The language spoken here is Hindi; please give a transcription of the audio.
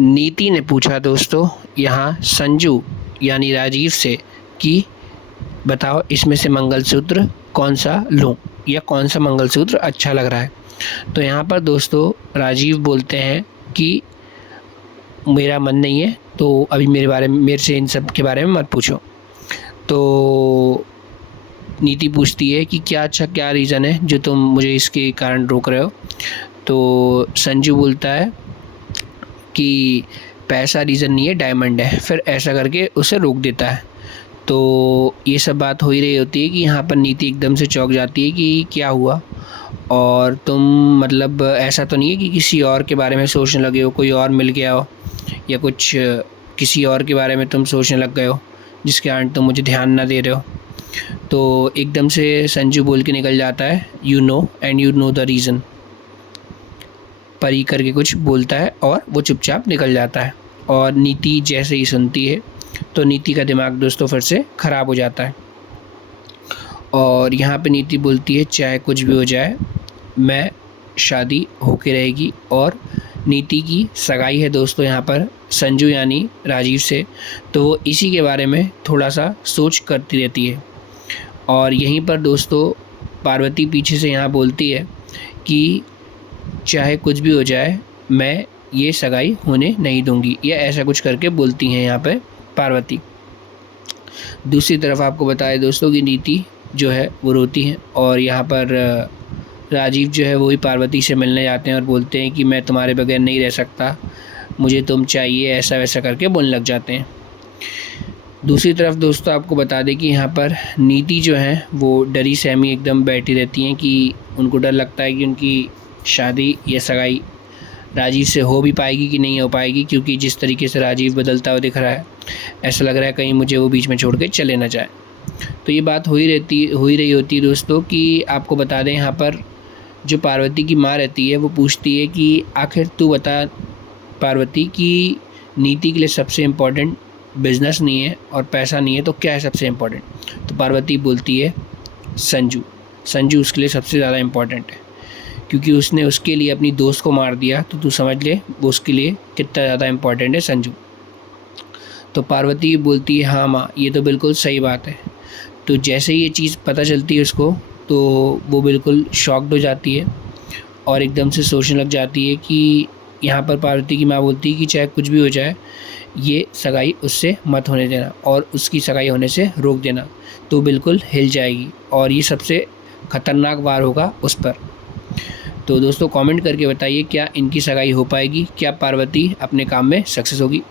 नीति ने पूछा दोस्तों यहाँ संजू यानी राजीव से कि बताओ इसमें से मंगलसूत्र कौन सा लूँ या कौन सा मंगलसूत्र अच्छा लग रहा है। तो यहाँ पर दोस्तों राजीव बोलते हैं कि मेरा मन नहीं है, तो अभी मेरे से इन सब के बारे में मत पूछो। तो नीति पूछती है कि क्या रीज़न है जो तुम मुझे इसके कारण रोक रहे हो। तो संजू बोलता है कि पैसा रीज़न नहीं है, डायमंड है। फिर ऐसा करके उसे रोक देता है। तो ये सब बात हो ही रही होती है कि यहाँ पर नीति एकदम से चौंक जाती है कि क्या हुआ, और तुम मतलब ऐसा तो नहीं है कि किसी और के बारे में सोचने लगे हो, कोई और मिल गया हो या कुछ किसी और के बारे में तुम सोचने लग गए हो जिसके कारण तुम मुझे ध्यान ना दे रहे हो। तो एकदम से संजू बोल के निकल जाता है यू नो द रीज़न, परी करके कुछ बोलता है और वो चुपचाप निकल जाता है। और नीति जैसे ही सुनती है तो नीति का दिमाग दोस्तों फिर से ख़राब हो जाता है। और यहाँ पे नीति बोलती है चाहे कुछ भी हो जाए मैं शादी होके रहेगी। और नीति की सगाई है दोस्तों यहाँ पर संजू यानी राजीव से, तो वो इसी के बारे में थोड़ा सा सोच करती रहती है। और यहीं पर दोस्तों पार्वती पीछे से यहाँ बोलती है कि चाहे कुछ भी हो जाए मैं ये सगाई होने नहीं दूंगी, या ऐसा कुछ करके बोलती हैं यहाँ पे पार्वती। दूसरी तरफ आपको बताएं दोस्तों कि नीति जो है वो रोती है, और यहाँ पर राजीव जो है वो ही पार्वती से मिलने जाते हैं और बोलते हैं कि मैं तुम्हारे बगैर नहीं रह सकता, मुझे तुम चाहिए, ऐसा वैसा करके बोलने लग जाते हैं। दूसरी तरफ दोस्तों आपको बता दें कि यहाँ पर नीति जो है वो डरी सहमी एकदम बैठी रहती हैं कि उनको डर लगता है कि उनकी शादी या सगाई राजीव से हो भी पाएगी कि नहीं हो पाएगी, क्योंकि जिस तरीके से राजीव बदलता हुआ दिख रहा है ऐसा लग रहा है कहीं मुझे वो बीच में छोड़ के चले ना जाए। तो ये बात हो ही रही होती है दोस्तों कि आपको बता दें यहाँ पर जो पार्वती की माँ रहती है वो पूछती है कि आखिर तू बता पार्वती कि नीति के लिए सबसे इम्पोर्टेंट बिज़नेस नहीं है और पैसा नहीं है तो क्या है सबसे इम्पोर्टेंट। तो पार्वती बोलती है संजू उसके लिए सबसे ज़्यादा इम्पोर्टेंट है, क्योंकि उसने उसके लिए अपनी दोस्त को मार दिया, तो तू समझ ले वो उसके लिए कितना ज़्यादा इम्पोर्टेंट है संजू। तो पार्वती बोलती है हाँ माँ ये तो बिल्कुल सही बात है। तो जैसे ही ये चीज़ पता चलती है उसको तो वो बिल्कुल शॉक्ड हो जाती है और एकदम से सोचने लग जाती है कि यहाँ पर पार्वती की माँ बोलती है कि चाहे कुछ भी हो जाए ये सगाई उससे मत होने देना और उसकी सगाई होने से रोक देना, तो बिल्कुल हिल जाएगी और ये सबसे ख़तरनाक वार होगा उस पर। तो दोस्तों कमेंट करके बताइए क्या इनकी सगाई हो पाएगी, क्या पार्वती अपने काम में सक्सेस होगी।